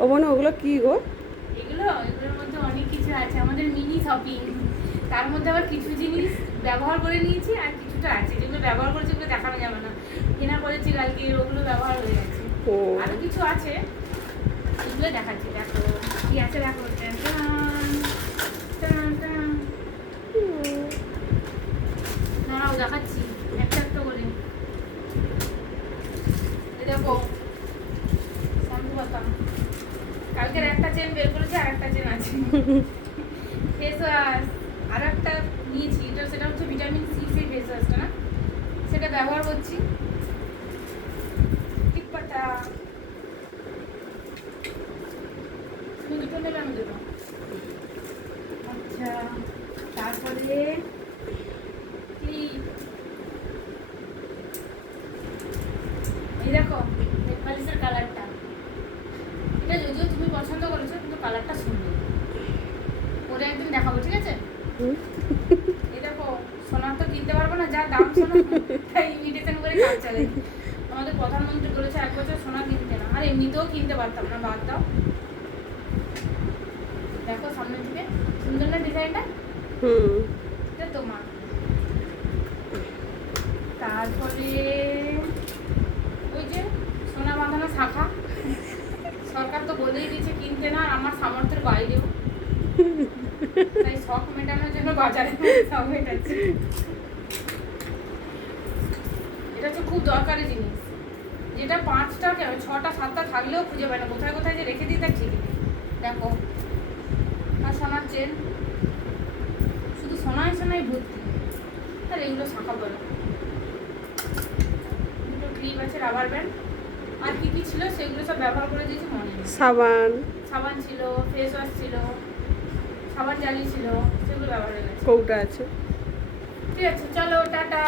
ও মনে ওগুলো কি গো? এগুলোর মধ্যে অনেক কিছু আছে, আমাদের মিনি শপিং। তার মধ্যে আবার কিছু জিনিস ব্যবহার করে নিয়েছি আর কিছুটা আছে যেগুলো ব্যবহার করেছি, ওগুলো দেখানো যাবে না। কেনা করেছি কালকে, ওগুলো ব্যবহার হয়ে গেছে। ও আরো কিছু আছে, এগুলো দেখাচ্ছি। দেখো কি আছে, দেখো। টান, টান, টান। দাঁড়াও দেখাচ্ছি একটা একটা করে। এই দেখো শ্যাম্পু বাতাম, কালকের একটা চেন বের করেছি আর একটা চেন আছে। ফেস ওয়াশ আর একটা নিয়েছি, সেটা হচ্ছে ভিটামিন সি সেই ফেস ওয়াশটা না, সেটা ব্যবহার করছি। টিপ পাতা তুমি দুটো নেবে, আমি দুটো। আচ্ছা, তারপরে ক্লিপ। এই দেখো নেকপালিশের কালারটা, এটা যদিও তুমি পছন্দ করেছো কিন্তু কালারটা সুন্দর, পরে একদিন দেখাবো, ঠিক আছে? এই দেখো, সোনার তো কিনতে পারবো না, যা দাম সোনা, তাই ইমিটেশন করে কাজ চালাই। আমাদের প্রধানমন্ত্রী বলেছে 1 বছর সোনা কিনতে না, আর এমনিতেও কিনতে পারতাম না, বাদ দাও। দেখো সামনে থেকে সুন্দর না ডিজাইনটা? এটা তোমার। তারপরে ওই যে সোনা বাঁধানো শাখা, সরকার তো বলেই দিয়েছে কিনতে না, আর আমার সামর্থ্যের বাইরেও, তাই শখ মেটানোর জন্য বাজারে শখ মেটাচ্ছি। এটা হচ্ছে খুব দরকারি জিনিস, যেটা 5টা 6টা 7টা থাকলেও খুঁজে পায় না, কোথায় কোথায় যে রেখে দিই তার ঠিক নেই। দেখো, আর সোনার চেন, শুধু সোনায় সোনায় ভর্তি, তাহলে এগুলো শাখা বলো। দুটো ক্লিপ আছে, রাবার ব্যান্ড, আর কি কি ছিল সেগুলো সব ব্যবহার করে দিয়েছি, মনে নেই। সাবান ছিল, ফেস ওয়াশ ছিল, সাবান জালি ছিল, সেগুলো ব্যবহার হয়ে গেছে। কৌটা আছে। ঠিক আছে, চলো টাটা।